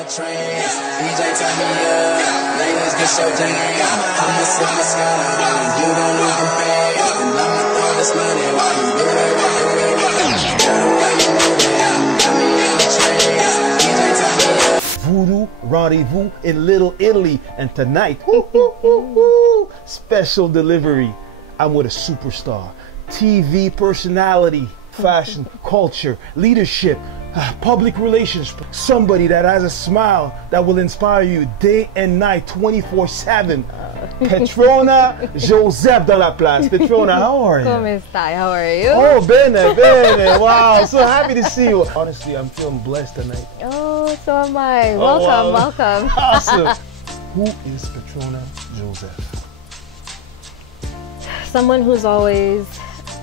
a trance. DJ turn me up, ladies get your jam. I'ma sip my sky, you gon' lose them fans. And I'ma throw this money while you do that right. Girl, the way you move it, got me in a trance. DJ turn me up. Voodoo, rendezvous in Little Italy. And tonight, special delivery. I'm with a superstar, TV personality, fashion, culture, leadership, public relations. Somebody that has a smile that will inspire you day and night, 24/7. Petrona Joseph dans la place. Petrona, how are you? Come stai? How are you? Oh, bene, bene. Wow, so happy to see you. Honestly, I'm feeling blessed tonight. Oh, so am I. Welcome, welcome. Awesome. Who is Petrona Joseph? Someone who's always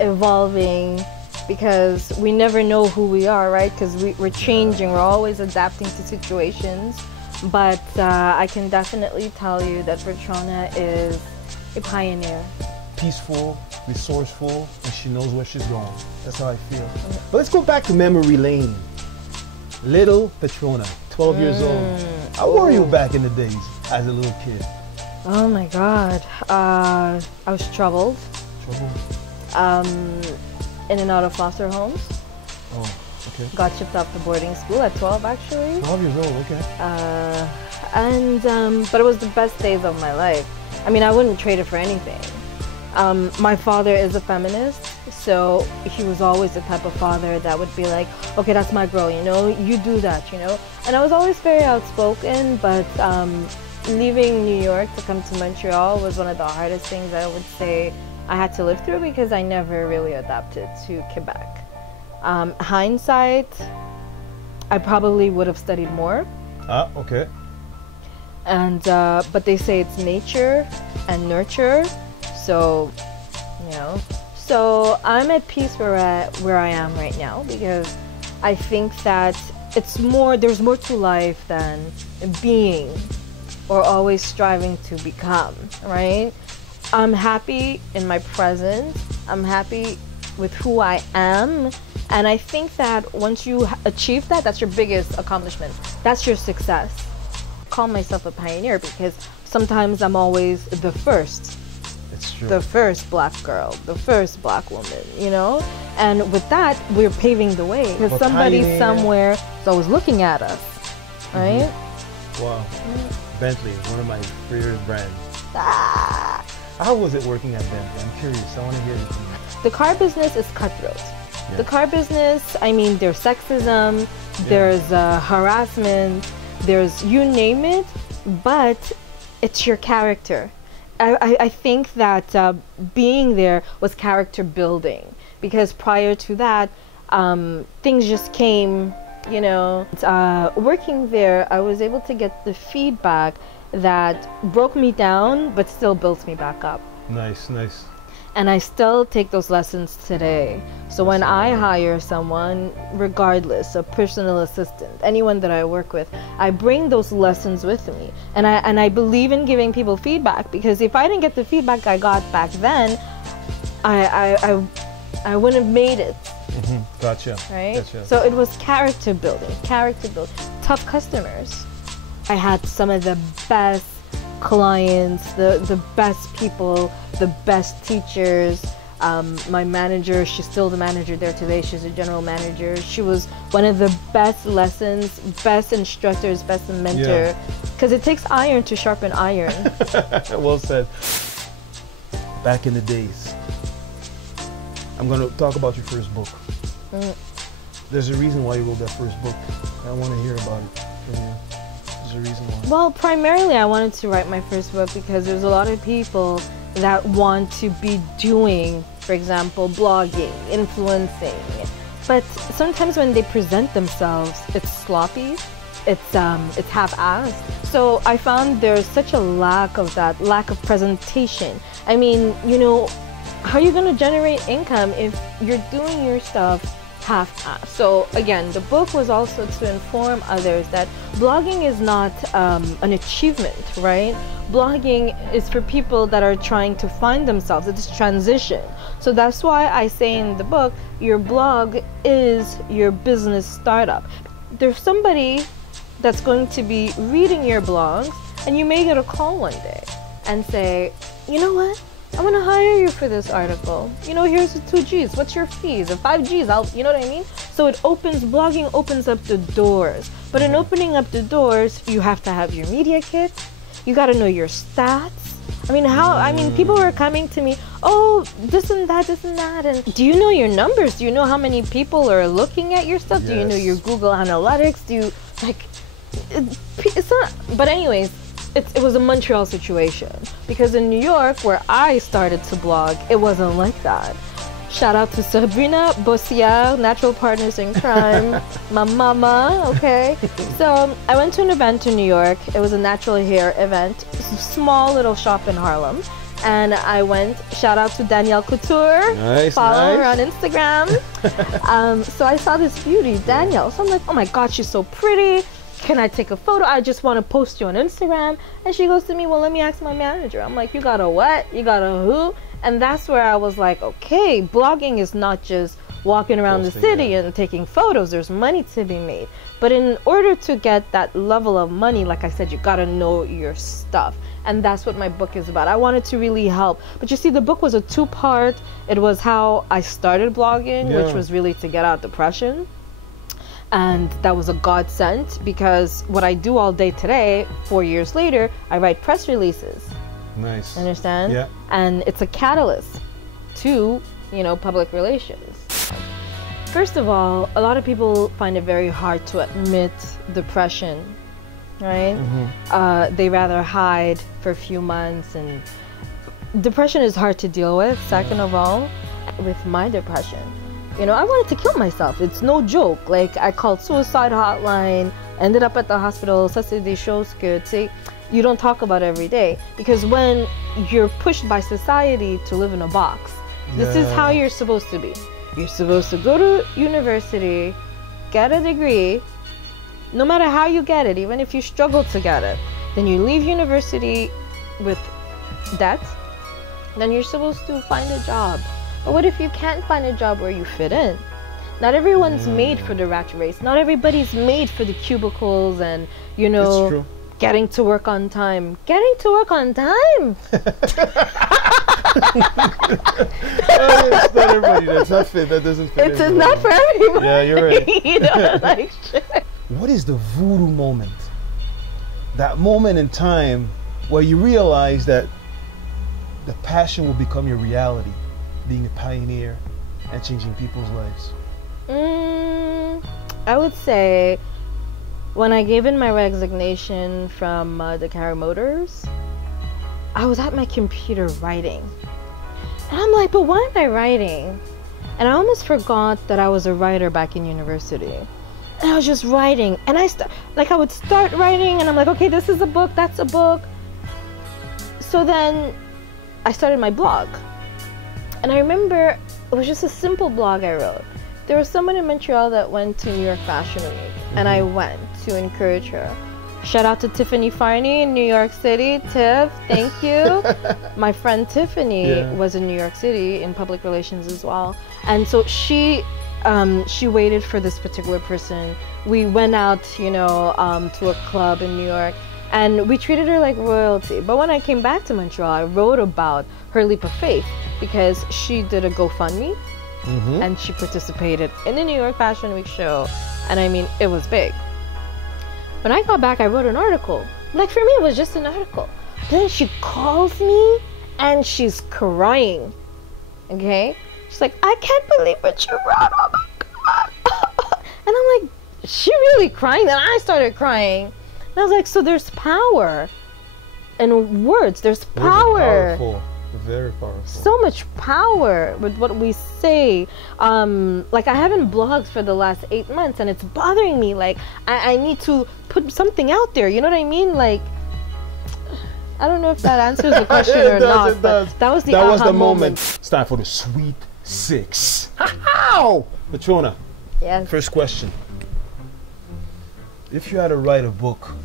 evolving, because we never know who we are, right? Because we're changing, we're always adapting to situations. But I can definitely tell you that Petrona is a pioneer. Peaceful, resourceful, and she knows where she's going. That's how I feel. But let's go back to memory lane. Little Petrona, 12 years old. How were you back in the days as a little kid? Oh my God. I was troubled. In and out of foster homes. Oh, okay. Got shipped off to boarding school at 12, actually. 12 years old, okay. But it was the best days of my life. I mean, I wouldn't trade it for anything. My father is a feminist, so he was always the type of father that would be like, okay, that's my girl, you know, you do that, you know. And I was always very outspoken, but leaving New York to come to Montreal was one of the hardest things I would say I had to live through, because I never really adapted to Quebec. Hindsight, I probably would have studied more. Ah, okay. And but they say it's nature and nurture, so you know. So I'm at peace where I am right now, because I think that it's more. There's more to life than being, or always striving to become. Right? I'm happy in my present. I'm happy with who I am. And I think that once you achieve that, that's your biggest accomplishment. That's your success. I call myself a pioneer because sometimes I'm always the first. It's true. The first black girl, the first black woman, you know? And with that, we're paving the way. Because somebody somewhere is always looking at us, right? Wow. Bentley is one of my favorite brands. Ah. How was it working at Bentley? I'm curious. I want to hear it from you. The car business is cutthroat. Yeah. The car business, I mean, there's sexism, there's harassment, there's you name it, but it's your character. I think that being there was character building, because prior to that, things just came, you know. Working there, I was able to get the feedback that broke me down, but still built me back up. Nice, nice. And I still take those lessons today. So when I hire someone, regardless, a personal assistant, anyone that I work with, I bring those lessons with me. And I believe in giving people feedback, because if I didn't get the feedback I got back then, I wouldn't have made it. Gotcha. Right? Gotcha. So it was character building, tough customers. I had some of the best clients, the best people, the best teachers. My manager, she's still the manager there today. She's a general manager. She was one of the best lessons, best instructors, best mentor. Because it takes iron to sharpen iron. Well said. Back in the days, I'm going to talk about your first book. There's a reason why you wrote that first book. I want to hear about it from you. There's a reason why. Well, primarily I wanted to write my first book because there's a lot of people that want to be doing, for example, blogging, influencing. But sometimes when they present themselves, it's sloppy, it's half-assed. So I found there's such a lack of that, lack of presentation. I mean, you know, how are you going to generate income if you're doing your stuff half-assed? So again, the book was also to inform others that blogging is not an achievement, right? Blogging is for people that are trying to find themselves. It's transition. So that's why I say in the book, your blog is your business startup. There's somebody that's going to be reading your blogs, and you may get a call one day and say, you know what? I want to hire you for this article. You know, here's the 2 G's. What's your fees? The 5 G's, you know what I mean? So blogging opens up the doors. But in opening up the doors, you have to have your media kit. You got to know your stats. I mean, people were coming to me, oh, this and that. And do you know your numbers? Do you know how many people are looking at your stuff? Yes. Do you know your Google Analytics? It's not, but anyways, it was a Montreal situation, because in New York, where I started to blog, it wasn't like that. Shout out to Sabrina Bossier, Natural Partners in Crime, my mama, okay? So I went to an event in New York. It was a natural hair event, small little shop in Harlem. And I went, shout out to Danielle Couture, follow her on Instagram. So I saw this beauty, Danielle. So I'm like, oh my God, she's so pretty. Can I take a photo? I just want to post you on Instagram. And she goes to me, well, let me ask my manager. I'm like, you got a what? You got a who? And that's where I was like, okay, blogging is not just walking around the city and taking photos. There's money to be made. But in order to get that level of money, like I said, you got to know your stuff. And that's what my book is about. I wanted to really help. But you see, the book was a 2-part. It was how I started blogging, which was really to get out depression. And that was a godsend, because what I do all day today, 4 years later, I write press releases. Nice. Understand? Yeah. And it's a catalyst to, public relations. First of all, a lot of people find it very hard to admit depression, right? They rather hide for a few months, and depression is hard to deal with. Second of all, with my depression, I wanted to kill myself. It's no joke. Like, I called suicide hotline, ended up at the hospital. Ça, c'est des choses que, you don't talk about every day, because when you're pushed by society to live in a box, this is how you're supposed to be. You're supposed to go to university, get a degree, no matter how you get it, even if you struggle to get it. Then you leave university with debt, then you're supposed to find a job. But what if you can't find a job where you fit in? Not everyone's made for the rat race. Not everybody's made for the cubicles and, It's true. Getting to work on time. Getting to work on time? It's not everybody. That's not fit. That doesn't fit. It's not for everyone. Yeah, you're right. Shit. What is the voodoo moment? That moment in time where you realize that the passion will become your reality, being a pioneer and changing people's lives. I would say when I gave in my resignation from the Carry Motors, I was at my computer writing. And I'm like, but why am I writing? And I almost forgot that I was a writer back in university. And I was just writing. And I would start writing and I'm like, okay, this is a book, that's a book. So then I started my blog. And I remember it was just a simple blog I wrote. There was someone in Montreal that went to New York Fashion Week, and I went to encourage her. Shout out to Tiffany Farney in New York City. Tiff, thank you. My friend Tiffany was in New York City in public relations as well. And so she waited for this particular person. We went out, to a club in New York, and we treated her like royalty. But when I came back to Montreal, I wrote about her leap of faith, because she did a GoFundMe and she participated in the New York Fashion Week show. And I mean, it was big. When I got back, I wrote an article. Like, for me, it was just an article. Then she calls me and she's crying. Okay? She's like, I can't believe what you wrote. Oh my God. And I'm like, she really crying? Then I started crying. And I was like, so there's power in words. There's power. Powerful. Very powerful. So much power with what we say. Like, I haven't blogged for the last 8 months, and it's bothering me. Like, I need to put something out there. You know what I mean? Like, I don't know if that answers the question or not. But that was the moment. It's time for the Sweet Six. How? Petrona. Yes. First question. If you had to write a book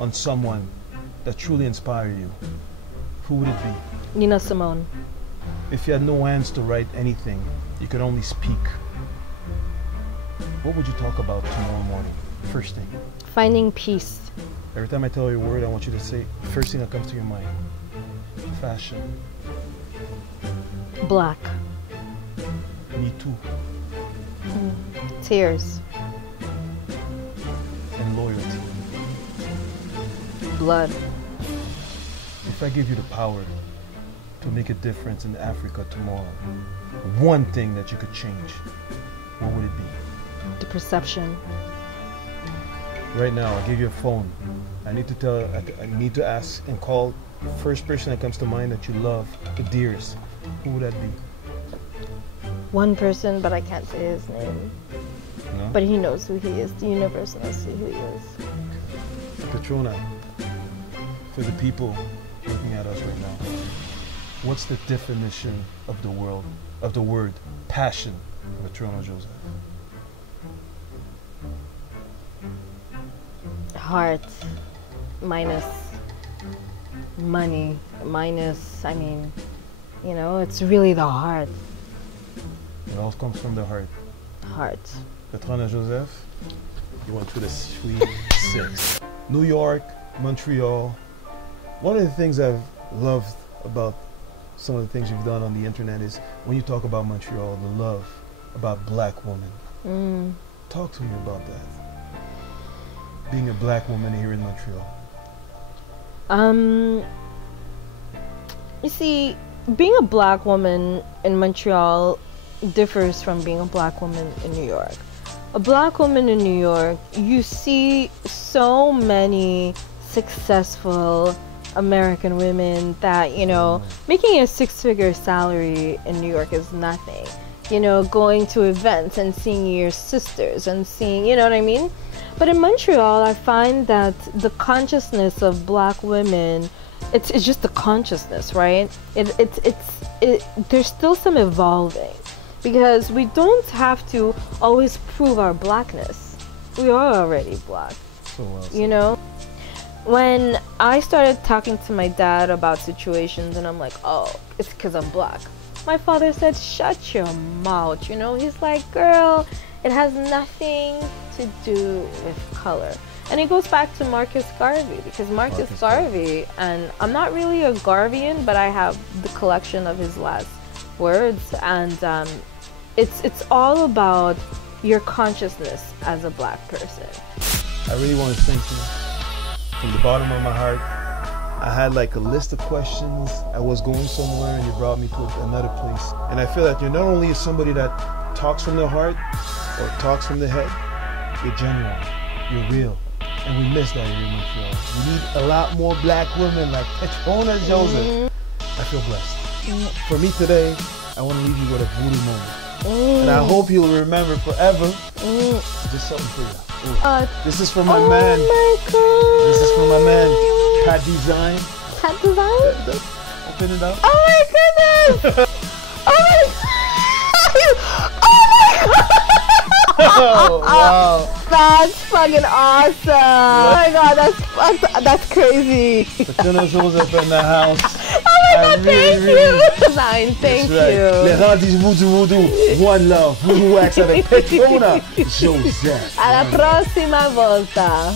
on someone that truly inspired you, who would it be? Nina Simone. If you had no hands to write anything, you could only speak, what would you talk about tomorrow morning? First thing. Finding peace. Every time I tell you a word, I want you to say the first thing that comes to your mind. Fashion. Black. Me too. Tears. And loyalty. Blood. If I give you the power to make a difference in Africa tomorrow, one thing that you could change, what would it be? The perception. Right now, I'll give you a phone. I need to ask and call the first person that comes to mind that you love, the dearest. Who would that be? One person, but I can't say his name. No? But he knows who he is. The universe knows who he is. Petrona, for the people looking at us right now, what's the definition of the word passion, Petrona Joseph? Heart minus money minus, I mean, you know, it's really the heart. It all comes from the heart. Heart. Petrona Joseph, you went through the sweet 6. New York, Montreal. One of the things I've loved about some of the things you've done on the internet is when you talk about Montreal, the love about black women. Talk to me about that. Being a black woman here in Montreal. You see, being a black woman in Montreal differs from being a black woman in New York. A black woman in New York, you see so many successful American women that, you know, making a 6-figure salary in New York is nothing. You know, going to events and seeing your sisters and seeing, you know what I mean? But in Montreal, I find that the consciousness of black women, it's just the consciousness, right? There's still some evolving, because we don't have to always prove our blackness. We are already black, So well said. you know? When I started talking to my dad about situations and I'm like, oh, it's because I'm black, my father said, shut your mouth, you know? He's like, girl, it has nothing to do with color. And it goes back to Marcus Garvey, because Marcus Garvey, and I'm not really a Garveyan, but I have the collection of his last words, and it's all about your consciousness as a black person. I really want to thank you from the bottom of my heart. I had like a list of questions. I was going somewhere and you brought me to another place. And I feel that you're not only somebody that talks from the heart or talks from the head, you're genuine, you're real. And we miss that here in Montreal. We need a lot more black women like Petrona Joseph. I feel blessed. For me today, I want to leave you with a voodoo moment. And I hope you'll remember forever. Just something for you. This is for my man. Oh my god. This is for my man, Pat Design. Pat Design? Open it up. Oh my goodness! Oh, wow. That's fucking awesome! Oh my god, that's crazy! Petrona Joseph in the house. Oh my god, thank you! Design, thank you! Les rendez-vous du Voodoo. One love. Voodoo X avec Petrona Joseph. A la próxima volta!